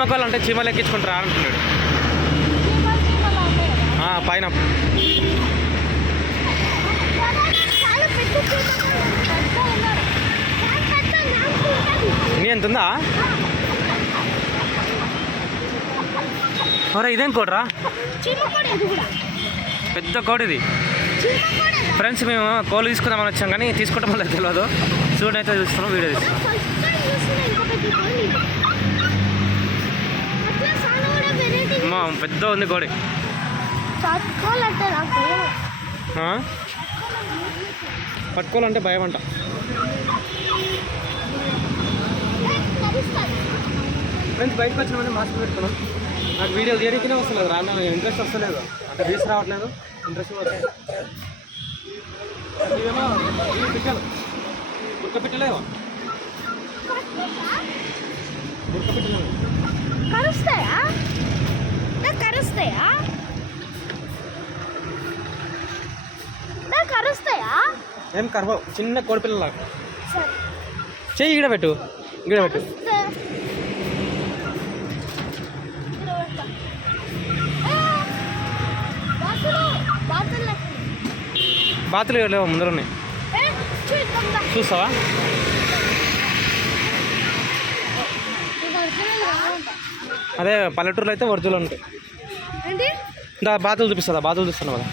చీమకోళ్ళు అంటే చీమలు ఎక్కించుకుంటారా అంటున్నాడు పైన. నీ ఎంత ఉందా? ఒరే ఇదేం కోడరా? పెద్ద కోడి ఇది. ఫ్రెండ్స్ మేము కోళ్ళు తీసుకుందామని వచ్చాం కానీ తీసుకోవటం వల్ల తెలియదు. చూడండి చూస్తున్నాం వీడియో తీస్తున్నాం ఫస్ట్ టైం చూస్తున్నా ఇంత పెద్ద కోడి అట్లా చాలా కూడా వెరైటీ అమ్మా పెద్ద ఉంది కోడి. పట్టుకోవాలంటే భయం. ఆ? పట్టుకోవాలంటే భయం అంట. ఫ్రెండ్స్ బయటకు వచ్చినామని మాస్క్ పెట్టుకున్నాం. నాకు వీడియో తీయడానికే వస్తలేదు రా నాకు ఇంట్రెస్ట్ వస్తలేదు. అంటే వ్యూస్ రావట్లేదు ఇంట్రెస్ట్ వస్తలేదు ఇవేమో ఇవి పిట్టలు. గుర్క పిట్టలేవో? గుర్క పిట్టలేవో? కరుస్తాయా? నాకు కరుస్తాయా? నాకు కరుస్తాయా? ఏం కర్వ చిన్న కోడి పిల్లలా సరే. చెయ్యి ఈడ పెట్టు పెట్టు. ఇక్కడ. ఏ, బాతులు, లేవు ముందర ఉన్నాయి. చూస్తావా? అదే పల్లెటూరులో అయితే ఒరిజినల్ ఉంటాయి. దా బాతులు చూపిస్తుందా బాతులు చూస్తున్నావు కదా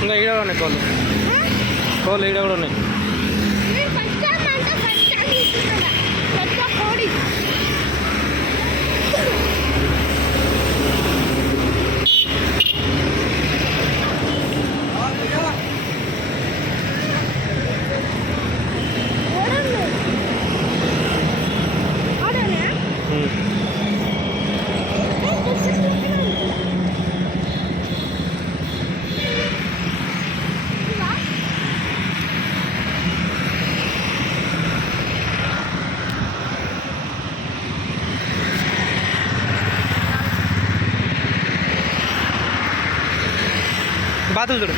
ఇంకా ఈడ కూడా ఉన్నాయి కోళ్ళు. కోళ్ళు ఈడ కూడా ఉన్నాయి నేను ఫస్ట్ టైం అంటే ఫస్ట్ టైం చూస్తున్నా పెద్ద కోడి కోడలు. కోడలా? ఉమ్. ఏ, బుక్స్ చూస్తున్నాను. ఇవా? బాతులు చూడు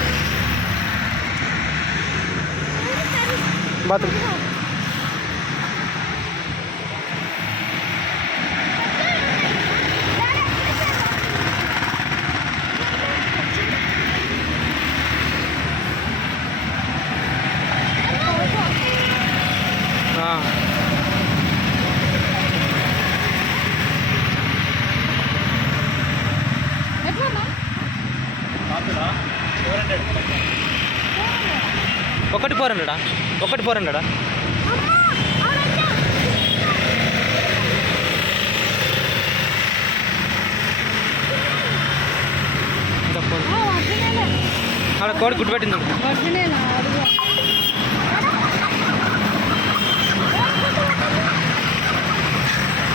బాతులు ఒకటి ఫోర్ హండ్రెడా? ఒకటి ఫోర్ హండ్రెడా. ఆడ కోడి గుడ్డు పెట్టింది.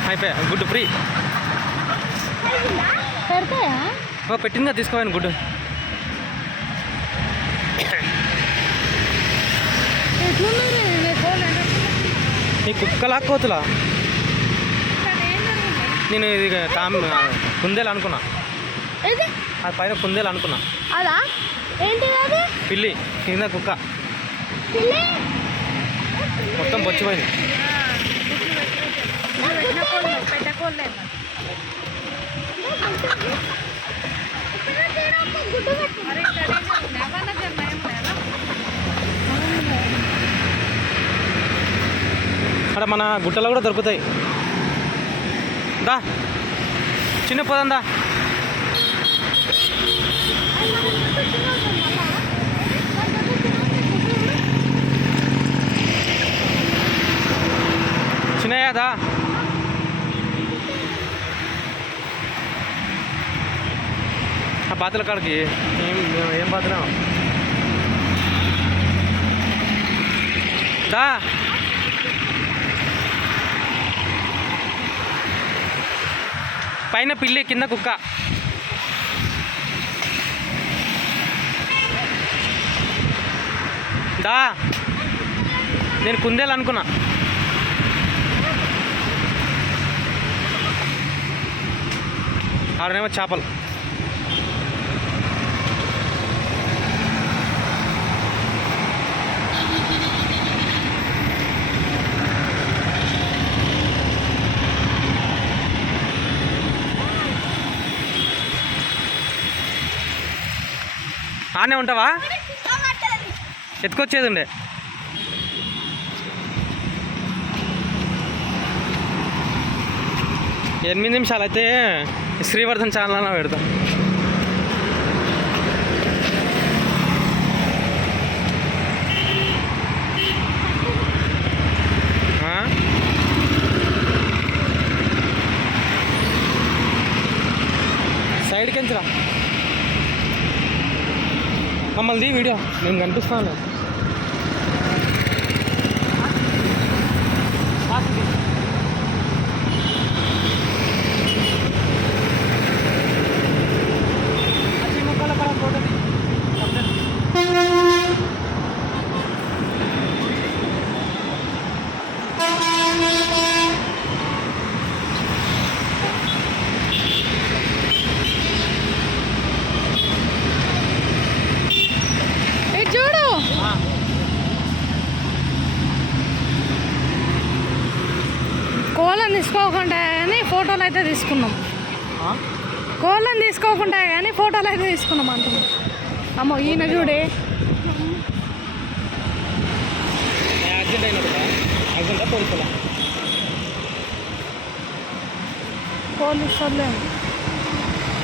అయిపోయా? గుడ్డు ఫ్రీ. పెట్టిందా? తీసుకోవాలి గుడ్డు. నీ కుక్కలా కోతులా నేను ఇది తామ్ కుందేలు అనుకున్నా. అది పైన కుందేలు అనుకున్నా. అదా అది? పిల్లి కింద కుక్క. మొత్తం బొచ్చిపోయింది ఇక్కడ తీరా ఒక గుడ్డు పెట్టు. అక్కడ మన గుట్టలో కూడా దొరుకుతాయి. దా. చిన్న పోదాం దా. చిన్నయ్య దా. ఆ బాతుల కాడికి ఏం ఏం బాతులు? దా. పైన పిల్లి కింద కుక్క. దా. నేను కుందేలు అనుకున్నా ఆడనేమో చేపలు. ఆనే ఉంటావా? ఎత్తుకొచ్చేది ఉండే ఎనిమిది నిమిషాలు అయితే శ్రీవర్ధన్ ఛానల్ పెడతాం. సైడ్కి ఎంచరా మమ్మల్ని వీడియో. నేను కనిపిస్తాను ఇటు చూడు కోళ్ళని తీసుకోకుండా కానీ ఫోటోలు అయితే తీసుకున్నాం. కోళ్ళని తీసుకోకుండా కానీ ఫోటోలు అయితే తీసుకున్నాం అంటున్నాం అమ్మో ఈయన చూడే.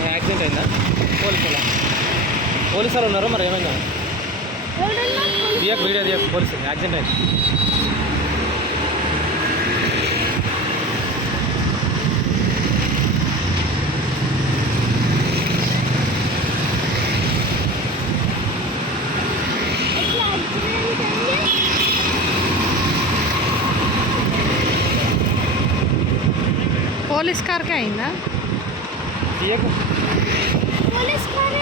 యాక్సిడెంటా పోలీసు వాళ్ళే పోలీసు ఉన్నారు మరి ఏమైందా? దియకు వీడియో దియకు పోలీసు యాక్సిడెంట్ అయింది. పోలీస్ కార్కే అయిందా దియకు పోలీస్ కార్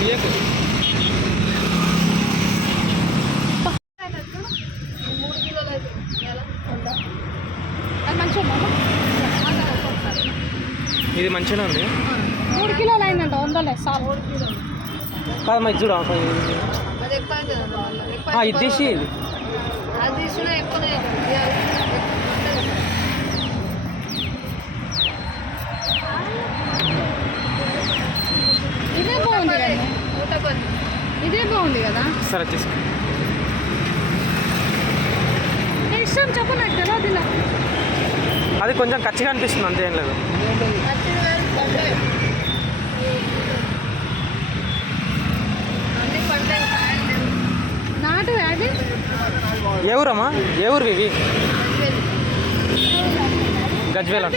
దియకు ఇది మంచిగా ఉంది. మూడు కిలోలు అయిందంట వందలే సార్ కాదు చూడు ఇది తీసి ఇది. అది తీసుకున్నా ఎక్కువనే అవుతుంది. ఇది ఇదే బాగుంది కదా. ఇదే బాగుంది కదా. సరే తీసుకో. ఇష్టం? చెప్పు నాకు తెలియదు అది కొంచెం ఖచ్చితంగా అనిపిస్తుంది అంతే లేదు. నాటు అది? ఏ ఊరమ్మా? ఏ ఊరు ఇవి? పదివేలు. గజ్వేల్. అంట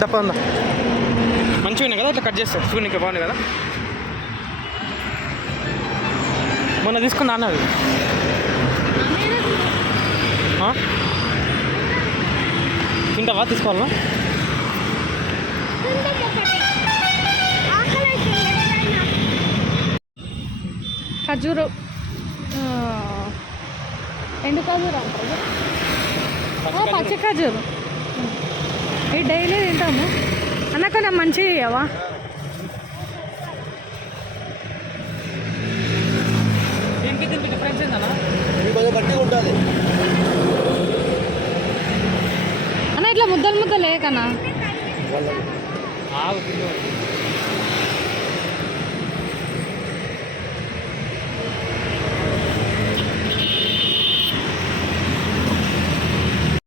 తప్ప ఉందా మంచిగా ఉన్నాయి కదా? ఇట్లా కట్ చేస్తారు చూడనికి బాగుంది కదా? మొన్న తీసుకుందా అన్నది ఆ? తింటావా? తీసుకోవాలా ఖర్జూరు. ఆ, ఎండు ఖర్జూరు అంటారు ఆ, పచ్చి ఖర్జూరు. ఇది డైలీ తింటాము. అన్న కొంచెం మంచిగా ఇవ్వవా దీనికి దీనికి డిఫరెన్స్ ఏందన్నా? ఇది కొంచెం గట్టిగా ఉంటుంది అన్న